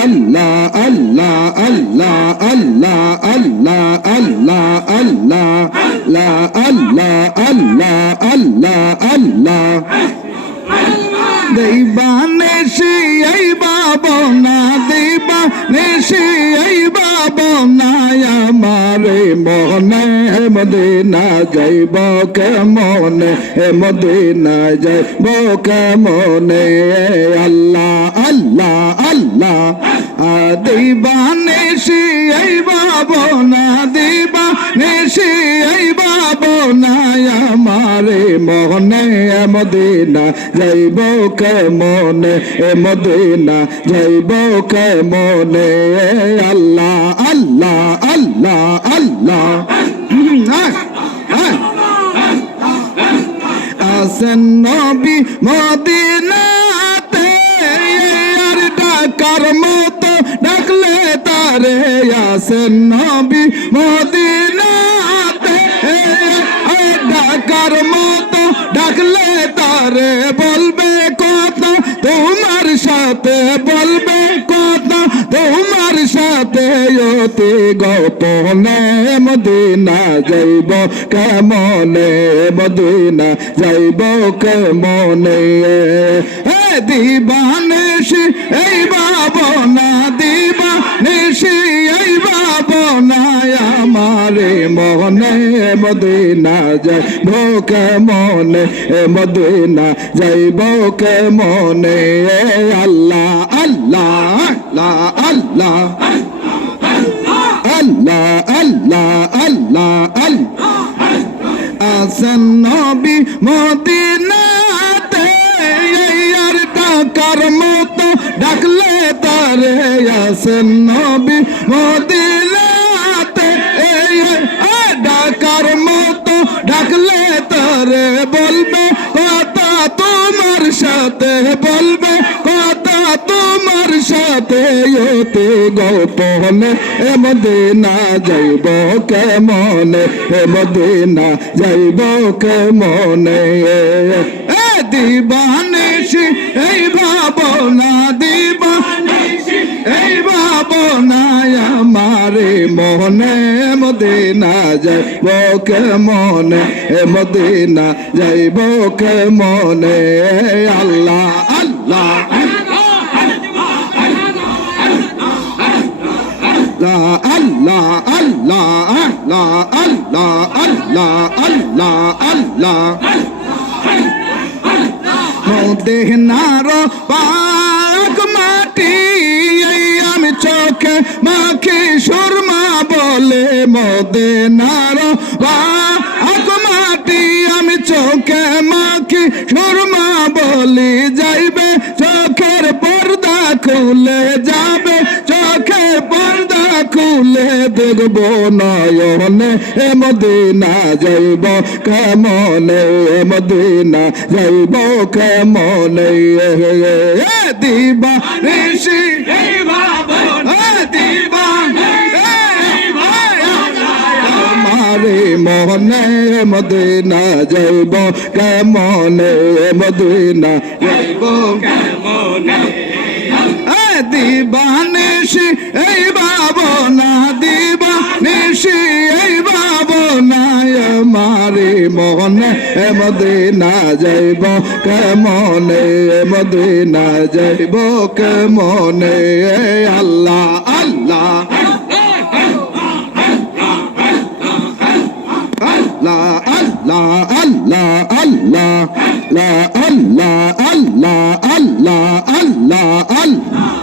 আল্লাহ আল্লাহ আল্লাহ আল্লাহ আল্লাহ আল্লাহ আল্লাহ লা আল্লাহ আল্লাহ আল্লাহ আল্লাহ দেবানে সে এই বাবনা দেবানে সে এই বাবনা আমারে মনে মদিনা যাইব কেমনে মদিনা যাইব কেমনে আল্লাহ আল্লাহ আল্লাহ দেবানে সে এই বাবনা দেবানে সে এই বাবনা আমারে মনে মদিনা যাইব কেমনে মদিনা যাইব কেমনে আল্লাহ আল্লাহ আল্লাহ আল্লাহ আসেন নবী মদিনাতে আর ডাকার মতো ডাকলে তারে আসেন নবী মদিনাতে ডাকার মতো ডাকলে তারে বলবে কথা তোমার সাথে বলবে কথা তোমার সাথে অতি গোপনে মদিনা যাইব কেমনে মদিনা যাইব কেমনে দিবানেশি এই বাবনা দিবানেশি এই বাবনা আমারে মনে মদিনা যাইব কেমনে মদিনা যাইব কেমনে আল্লাহ আল্লাহ আল্লাহ আল্লাহ আল্লাহ আল্লাহ আল্লাহ আসেন নবী মদিনাতে আর ডাকার মতো ডাকলে তারে আসেন নবী মদিনাতে ডাকার মতো ডাকলে তারে বলবে কথা তোমার সাথে বলবে কথা তোমার সাথে অতি গোপনে মদিনা যাইব কেমনে মদিনা যাইব কেমনে দিবানেশি এই ভাবনা দিবানেশি এই ভাবনা আমারে মনে মদিনা যাইব কেমনে মদিনা যাইব কেমনে আল্লাহ আল্লাহ আল্লাহ আল্লাহ আল্লাহ আল্লাহ আল্লাহ আল্লাহ আল্লাহ মদিনার পাক মাটি আমি চোখে মাখি সুরমা বলে মদিনার পাক মাটি আমি চোখে মাখি সুরমা বলি যাইবে চোখের পর্দা খুলে যাবে চোখের পর্দা খুলে দেখব নয়নে মদিনা যাইব কেমনে মদিনা যাইব কেমনে দিবানিশি আমারে মনে মদিনা যাইব কেমনে মদিনা যাইব কেমনে দিবানিশি এই ভাবনা দিবানিশি এই ভাবনা আমারে মনে মদিনা যাইব কেমনে মদিনা যাইব কেমনে আল্লাহ আল্লাহ আল্লাহ আল্লাহ আল্লাহ আল্লাহ আল্লাহ আল্লাহ আল্লাহ আল্লাহ আল্লাহ